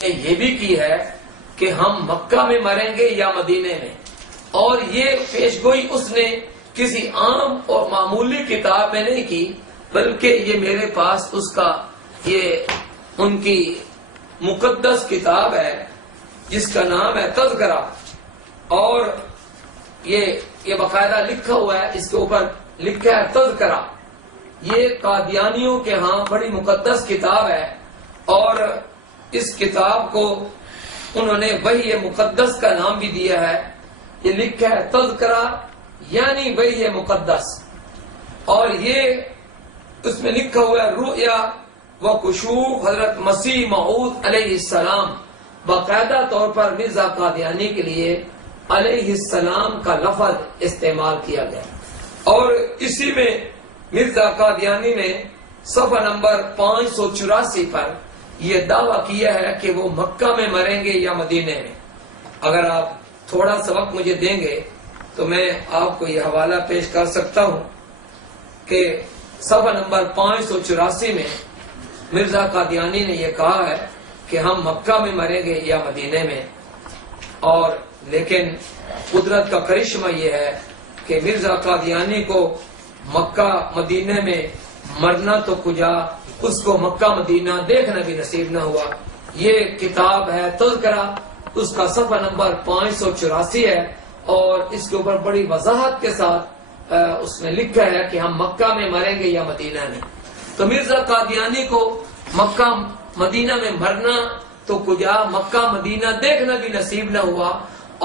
نے یہ بھی کی ہے کہ ہم مکہ میں مریں گے یا مدینے میں، اور یہ پیشگوئی اس نے کسی عام اور معمولی کتاب میں نہیں کی، بلکہ یہ میرے پاس اس کا یہ ان کی مقدس کتاب ہے جس کا نام ہے تذکرہ، اور یہ باقاعدہ لکھا ہوا ہے، اس کے اوپر لکھا ہے تذکرہ۔ یہ قادیانیوں کے ہاں بڑی مقدس کتاب ہے، اور اس کتاب کو انہوں نے وحی مقدس کا نام بھی دیا ہے۔ یہ لکھا ہے تذکرہ یعنی وحی مقدس، اور یہ اس میں لکھا ہوا ہے رؤیا و کشوف حضرت مسیح موعود علیہ السلام۔ باقاعدہ طور پر مرزا قادیانی کے لیے علیہ السلام کا لفظ استعمال کیا گیا، اور اسی میں مرزا قادیانی نے صفحہ نمبر 584 پر یہ دعویٰ کیا ہے کہ وہ مکہ میں مریں گے یا مدینے میں۔ اگر آپ تھوڑا سا وقت مجھے دیں گے تو میں آپ کو یہ حوالہ پیش کر سکتا ہوں کہ صفحہ نمبر 584 میں مرزا قادیانی نے یہ کہا ہے کہ ہم مکہ میں مریں گے یا مدینے میں، اور لیکن قدرت کا کرشمہ یہ ہے کہ مرزا قادیانی کو مکہ مدینے میں مرنا تو کجا، اس کو مکہ مدینہ دیکھنا بھی نصیب نہ ہوا۔ یہ کتاب ہے تذکرہ، اس کا صفحہ نمبر 584 ہے، اور اس کے اوپر بڑی وضاحت کے ساتھ اس نے لکھا ہے کہ ہم مکہ میں مریں گے یا مدینہ میں۔ تو مرزا قادیانی کو مکہ مدینہ میں مرنا تو کجا، مکہ مدینہ دیکھنا بھی نصیب نہ ہوا،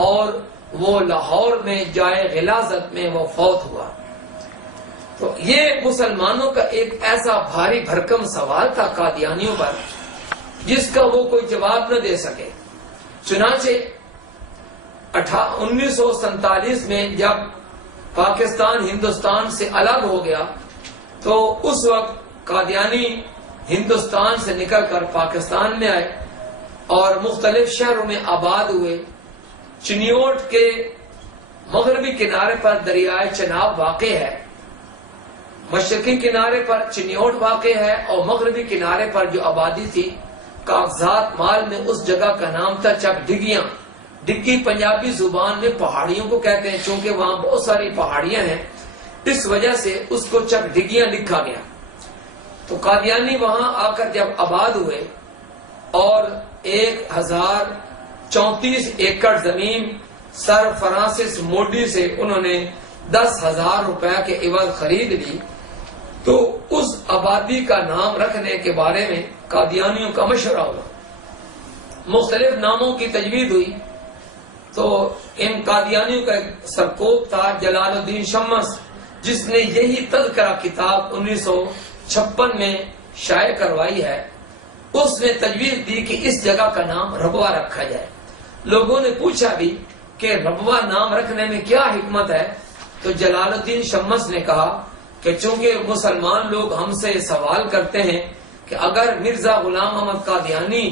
اور وہ لاہور میں جائے غلاظت میں وہ فوت ہوا۔ تو یہ مسلمانوں کا ایک ایسا بھاری بھرکم سوال تھا قادیانیوں پر جس کا وہ کوئی جواب نہ دے سکے۔ چنانچہ 1947 میں جب پاکستان ہندوستان سے الگ ہو گیا تو اس وقت قادیانی ہندوستان سے نکل کر پاکستان میں آئے اور مختلف شہروں میں آباد ہوئے۔ چنیوٹ کے مغربی کنارے پر دریائے چناب واقع ہے، مشرقی کنارے پر چنیوٹ واقع ہے، اور مغربی کنارے پر جو آبادی تھی کاغذات مال میں اس جگہ کا نام تھا چک ڈگیاں۔ ڈگی پنجابی زبان میں پہاڑیوں کو کہتے ہیں، چونکہ وہاں بہت ساری پہاڑیاں ہیں، اس وجہ سے اس کو چک ڈگیاں لکھا گیا۔ تو قادیانی وہاں آ کر جب آباد ہوئے اور 1034 ایکڑ زمین سر فرانسس موڈی سے انہوں نے 10,000 روپے کے عوض خرید لی، تو اس آبادی کا نام رکھنے کے بارے میں قادیانیوں کا مشورہ ہوا، مختلف ناموں کی تجویز ہوئی۔ تو ان قادیانیوں کا ایک سرکوب تھا جلال الدین شمس، جس نے یہی تذکرہ کتاب 1956 میں شائع کروائی ہے۔ اس نے تجویز دی کہ اس جگہ کا نام ربوہ رکھا جائے۔ لوگوں نے پوچھا بھی کہ ربوہ نام رکھنے میں کیا حکمت ہے، تو جلال الدین شمس نے کہا کہ چونکہ مسلمان لوگ ہم سے سوال کرتے ہیں کہ اگر مرزا غلام احمد قادیانی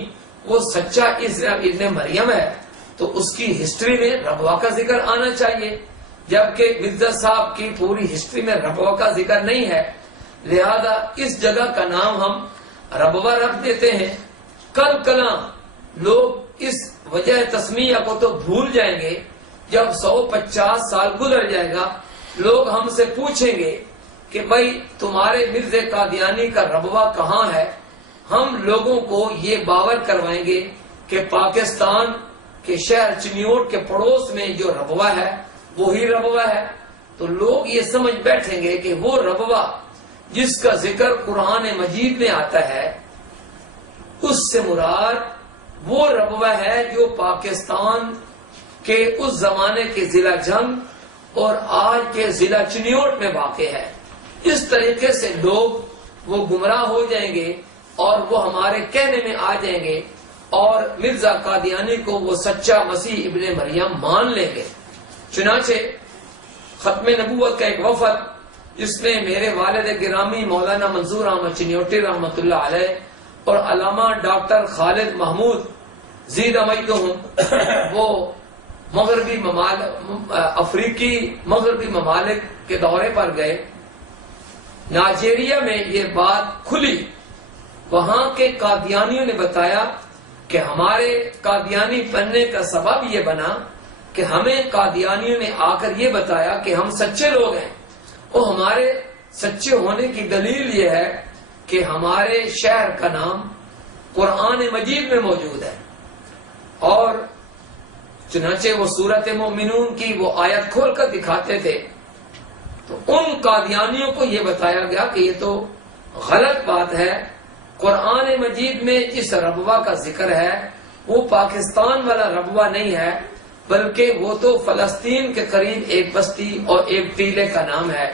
وہ سچا ابن مریم ہے تو اس کی ہسٹری میں ربوہ کا ذکر آنا چاہیے، جبکہ مرزا صاحب کی پوری ہسٹری میں ربوہ کا ذکر نہیں ہے، لہذا اس جگہ کا نام ہم ربوہ رکھ دیتے ہیں۔ کل کلاں لوگ اس وجہ تسمیہ کو تو بھول جائیں گے، جب 150 سال گزر جائے گا لوگ ہم سے پوچھیں گے کہ بھائی تمہارے مرزا قادیانی کا ربوہ کہاں ہے، ہم لوگوں کو یہ باور کروائیں گے کہ پاکستان کے شہر چنیوٹ کے پڑوس میں جو ربوہ ہے وہی ربوہ ہے۔ تو لوگ یہ سمجھ بیٹھیں گے کہ وہ ربوہ جس کا ذکر قرآن مجید میں آتا ہے اس سے مراد وہ ربوہ ہے جو پاکستان کے اس زمانے کے ضلع جنگ اور آج کے ضلع چنیوٹ میں واقع ہے۔ اس طریقے سے لوگ وہ گمراہ ہو جائیں گے اور وہ ہمارے کہنے میں آ جائیں گے، اور مرزا قادیانی کو وہ سچا مسیح ابن مریم مان لیں گے۔ چنانچہ ختم نبوت کا ایک وفد جس میں میرے والد گرامی مولانا منظور احمد چنیوٹی رحمۃ اللہ علیہ اور علامہ ڈاکٹر خالد محمود زید امیدہم وہ مغربی افریقی مغربی ممالک کے دورے پر گئے۔ نائجیریا میں یہ بات کھلی، وہاں کے قادیانیوں نے بتایا کہ ہمارے قادیانی بننے کا سبب یہ بنا کہ ہمیں قادیانیوں نے آ کر یہ بتایا کہ ہم سچے لوگ ہیں، اور ہمارے سچے ہونے کی دلیل یہ ہے کہ ہمارے شہر کا نام قرآن مجید میں موجود ہے۔ اور چنانچہ وہ سورت مومنون کی وہ آیت کھول کر دکھاتے تھے، تو ان قادیانیوں کو یہ بتایا گیا کہ یہ تو غلط بات ہے، قرآن مجید میں جس ربوہ کا ذکر ہے وہ پاکستان والا ربوہ نہیں ہے، بلکہ وہ تو فلسطین کے قریب ایک بستی اور ایک ٹیلے کا نام ہے۔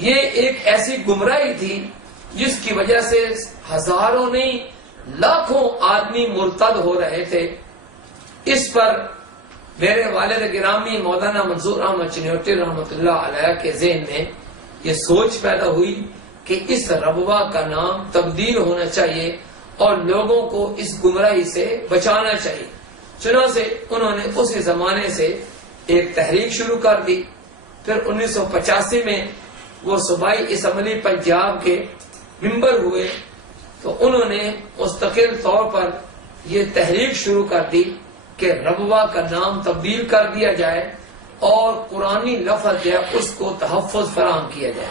یہ ایک ایسی گمراہی تھی جس کی وجہ سے ہزاروں نہیں لاکھوں آدمی مرتد ہو رہے تھے۔ اس پر میرے والد گرامی مولانا منظور احمد چنیوٹی رحمۃ اللہ علیہ کے ذہن میں یہ سوچ پیدا ہوئی کہ اس ربوہ کا نام تبدیل ہونا چاہیے اور لوگوں کو اس گمراہی سے بچانا چاہیے۔ چنانچہ انہوں نے اسی زمانے سے ایک تحریک شروع کر دی۔ پھر 1985 میں وہ صوبائی اسمبلی پنجاب کے ممبر ہوئے، تو انہوں نے مستقل طور پر یہ تحریک شروع کر دی کہ ربوہ کا نام تبدیل کر دیا جائے اور قرآنی لفظ ہے اس کو تحفظ فراہم کیا جائے۔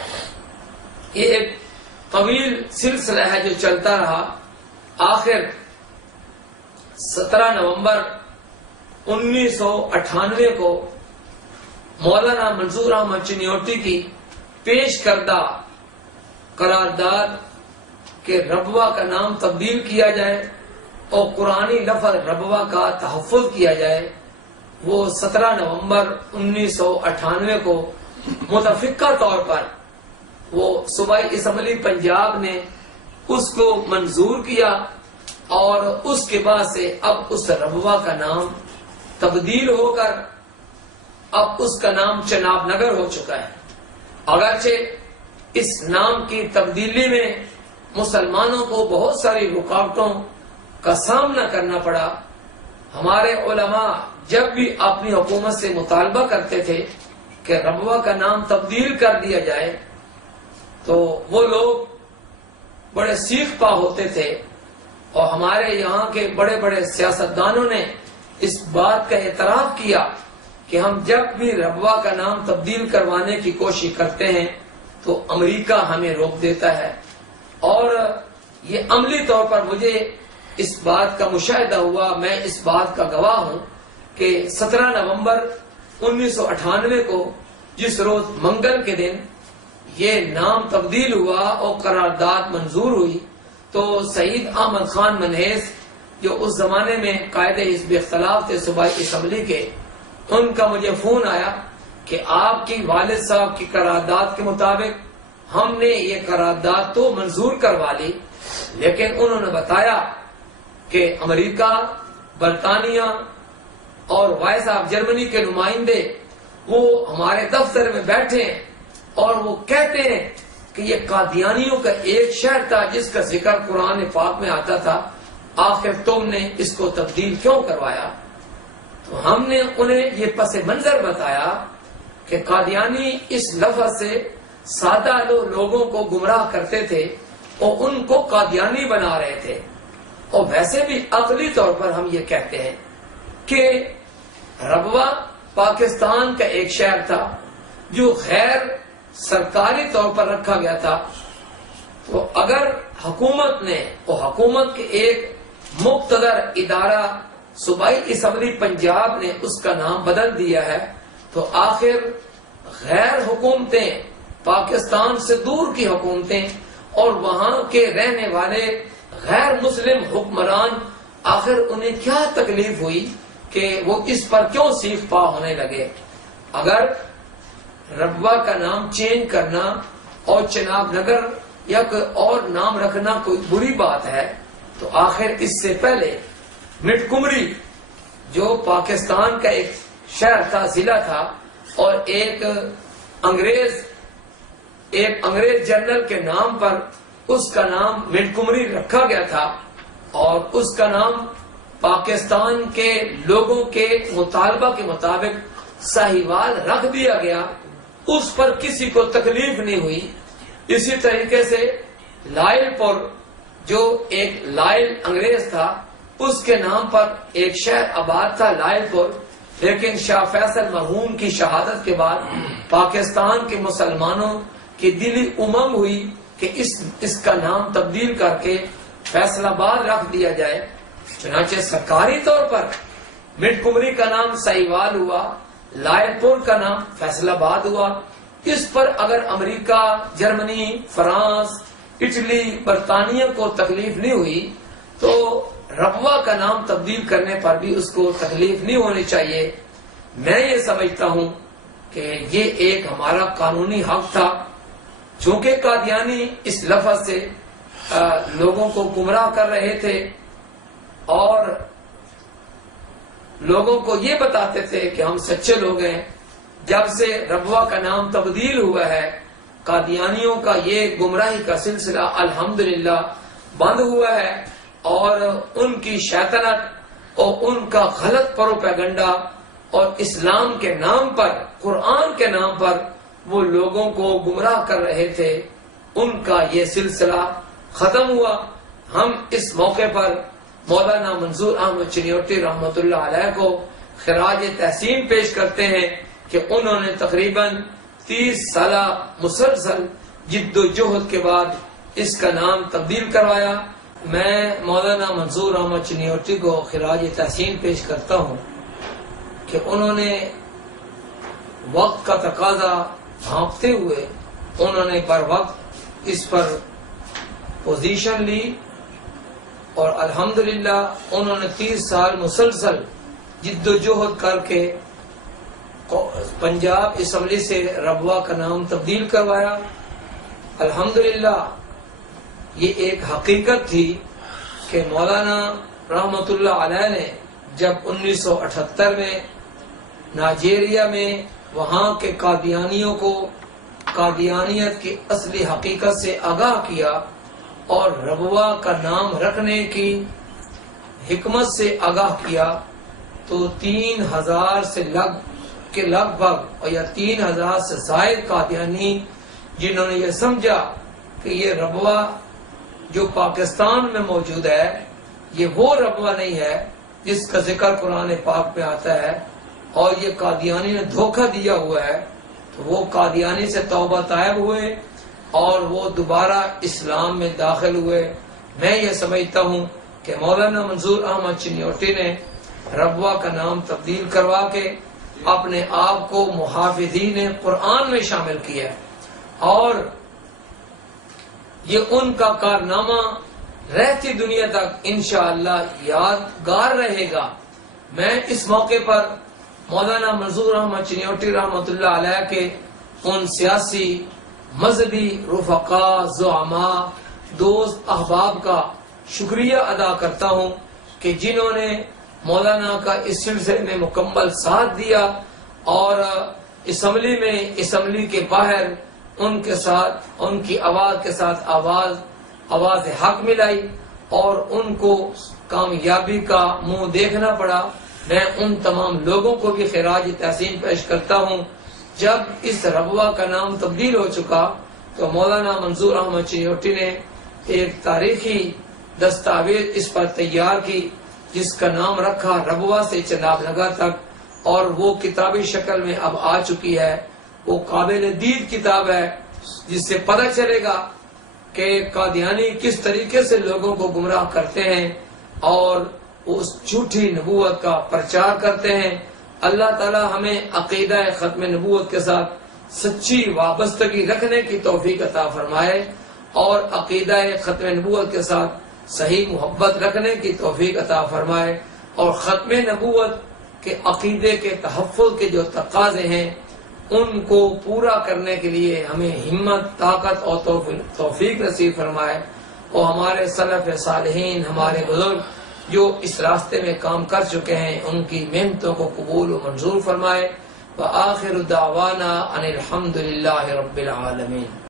یہ ایک طویل سلسلہ ہے جو چلتا رہا۔ آخر 17 نومبر 1998 کو مولانا منظور احمد چنیوٹی کی پیش کردہ قرارداد کہ ربوہ کا نام تبدیل کیا جائے اور قرآنی لفظ ربوہ کا تحفظ کیا جائے، وہ 17 نومبر 1998 کو متفقہ طور پر وہ صوبائی اسمبلی پنجاب نے اس کو منظور کیا، اور اس کے بعد سے اب اس ربوہ کا نام تبدیل ہو کر اب اس کا نام چناب نگر ہو چکا ہے۔ اگرچہ اس نام کی تبدیلی میں مسلمانوں کو بہت ساری رکاوٹوں کا سامنا کرنا پڑا۔ ہمارے علماء جب بھی اپنی حکومت سے مطالبہ کرتے تھے کہ ربوہ کا نام تبدیل کر دیا جائے، تو وہ لوگ بڑے سیخ پا ہوتے تھے، اور ہمارے یہاں کے بڑے بڑے سیاستدانوں نے اس بات کا اعتراف کیا کہ ہم جب بھی ربوہ کا نام تبدیل کروانے کی کوشش کرتے ہیں تو امریکہ ہمیں روک دیتا ہے۔ اور یہ عملی طور پر مجھے اس بات کا مشاہدہ ہوا، میں اس بات کا گواہ ہوں کہ 17 نومبر 1998 کو جس روز منگل کے دن یہ نام تبدیل ہوا اور قرارداد منظور ہوئی، تو سعید احمد خان منہیس جو اس زمانے میں قائد حزب اختلاف تھے صوبائی اسمبلی کے، ان کا مجھے فون آیا کہ آپ کی والد صاحب کی قرارداد کے مطابق ہم نے یہ قرارداد تو منظور کروا لی، لیکن انہوں نے بتایا کہ امریکہ، برطانیہ اور وائس آف جرمنی کے نمائندے وہ ہمارے دفتر میں بیٹھے ہیں اور وہ کہتے ہیں کہ یہ قادیانیوں کا ایک شہر تھا جس کا ذکر قرآن پاک میں آتا تھا، آخر تم نے اس کو تبدیل کیوں کروایا؟ تو ہم نے انہیں یہ پس منظر بتایا کہ قادیانی اس لفظ سے سادہ لوگوں کو گمراہ کرتے تھے اور ان کو قادیانی بنا رہے تھے، اور ویسے بھی عقلی طور پر ہم یہ کہتے ہیں کہ ربوہ پاکستان کا ایک شہر تھا جو غیر سرکاری طور پر رکھا گیا تھا، تو اگر حکومت نے اور حکومت کے ایک مقتدر ادارہ صوبائی اسمبلی پنجاب نے اس کا نام بدل دیا ہے، تو آخر غیر حکومتیں، پاکستان سے دور کی حکومتیں اور وہاں کے رہنے والے غیر مسلم حکمران، آخر انہیں کیا تکلیف ہوئی کہ وہ اس پر کیوں سیخ پا ہونے لگے؟ اگر ربوہ کا نام چینج کرنا اور چناب نگر یا کوئی اور نام رکھنا کوئی بری بات ہے، تو آخر اس سے پہلے مٹ کمری جو پاکستان کا ایک شہر تھا، ضلع تھا، اور ایک انگریز جنرل کے نام پر اس کا نام مٹ کمری رکھا گیا تھا، اور اس کا نام پاکستان کے لوگوں کے مطالبہ کے مطابق ساہیوال رکھ دیا گیا، اس پر کسی کو تکلیف نہیں ہوئی۔ اسی طریقے سے لائل پور جو ایک لائل انگریز تھا، اس کے نام پر ایک شہر آباد تھا لائل پور، لیکن شاہ فیصل مرحوم کی شہادت کے بعد پاکستان کے مسلمانوں کی دلی امنگ ہوئی کہ اس کا نام تبدیل کر کے فیصل آباد رکھ دیا جائے۔ چنانچہ سرکاری طور پر مٹ کمری کا نام سہیوال ہوا، لائل پور کا نام فیصل آباد ہوا۔ اس پر اگر امریکہ، جرمنی، فرانس، اٹلی، برطانیہ کو تکلیف نہیں ہوئی تو ربوہ کا نام تبدیل کرنے پر بھی اس کو تکلیف نہیں ہونی چاہیے۔ میں یہ سمجھتا ہوں کہ یہ ایک ہمارا قانونی حق تھا، چونکہ قادیانی اس لفظ سے لوگوں کو گمراہ کر رہے تھے اور لوگوں کو یہ بتاتے تھے کہ ہم سچے لوگ ہیں۔ جب سے ربوہ کا نام تبدیل ہوا ہے، قادیانیوں کا یہ گمراہی کا سلسلہ الحمدللہ بند ہوا ہے، اور ان کی شیطنت اور ان کا غلط پروپیگنڈا اور اسلام کے نام پر، قرآن کے نام پر وہ لوگوں کو گمراہ کر رہے تھے، ان کا یہ سلسلہ ختم ہوا۔ ہم اس موقع پر مولانا منظور احمد چنیوٹی رحمۃ اللہ علیہ کو خراج تحسین پیش کرتے ہیں کہ انہوں نے تقریباً 30 سالہ مسلسل جد و جہد کے بعد اس کا نام تبدیل کروایا۔ میں مولانا منظور احمد چنیوٹی کو خراج تحسین پیش کرتا ہوں کہ انہوں نے وقت کا تقاضا بھانپتے ہوئے انہوں نے بر وقت اس پر پوزیشن لی، اور الحمدللہ انہوں نے 30 سال مسلسل جد و جہد کر کے پنجاب اسمبلی سے ربوہ کا نام تبدیل کروایا۔ الحمدللہ یہ ایک حقیقت تھی کہ مولانا رحمت اللہ علیہ نے جب 1978 میں نائجیریا میں وہاں کے قادیانیوں کو قادیانیت کی اصلی حقیقت سے آگاہ کیا اور ربوہ کا نام رکھنے کی حکمت سے آگاہ کیا، تو 3000 سے لگ بھگ اور یا 3000 سے زائد قادیانی جنہوں نے یہ سمجھا کہ یہ ربوہ جو پاکستان میں موجود ہے یہ وہ ربوہ نہیں ہے جس کا ذکر قرآن پاک میں آتا ہے، اور یہ قادیانی نے دھوکہ دیا ہوا ہے، تو وہ قادیانی سے توبہ طائب ہوئے اور وہ دوبارہ اسلام میں داخل ہوئے۔ میں یہ سمجھتا ہوں کہ مولانا منظور احمد چنیوٹی نے ربوہ کا نام تبدیل کروا کے اپنے آپ کو محافظین قرآن میں شامل کیا، اور یہ ان کا کارنامہ رہتی دنیا تک انشاءاللہ یادگار رہے گا۔ میں اس موقع پر مولانا منظور احمد چنیوٹی رحمۃ اللہ علیہ کے ان سیاسی، مذہبی رفقا، زعماء، دوست، احباب کا شکریہ ادا کرتا ہوں کہ جنہوں نے مولانا کا اس سلسلے میں مکمل ساتھ دیا، اور اسمبلی کے باہر ان کے ساتھ، ان کی آواز کے ساتھ آواز حق ملائی، اور ان کو کامیابی کا منہ دیکھنا پڑا۔ میں ان تمام لوگوں کو بھی خراج تحسین پیش کرتا ہوں۔ جب اس ربوہ کا نام تبدیل ہو چکا تو مولانا منظور احمد چنیوٹی نے ایک تاریخی دستاویز اس پر تیار کی جس کا نام رکھا ربوہ سے چناب لگا تک، اور وہ کتابی شکل میں اب آ چکی ہے۔ وہ قابل دید کتاب ہے جس سے پتہ چلے گا کہ قادیانی کس طریقے سے لوگوں کو گمراہ کرتے ہیں اور اس جھوٹی نبوت کا پرچار کرتے ہیں۔ اللہ تعالی ہمیں عقیدہ ختم نبوت کے ساتھ سچی وابستگی رکھنے کی توفیق عطا فرمائے، اور عقیدہ ختم نبوت کے ساتھ صحیح محبت رکھنے کی توفیق عطا فرمائے، اور ختم نبوت کے عقیدے کے تحفظ کے جو تقاضے ہیں ان کو پورا کرنے کے لیے ہمیں ہمت، طاقت اور توفیق نصیب فرمائے، اور ہمارے سلف صالحین، ہمارے بزرگ جو اس راستے میں کام کر چکے ہیں ان کی محنتوں کو قبول و منظور فرمائے۔ وآخر دعوانا ان الحمد للہ رب العالمین۔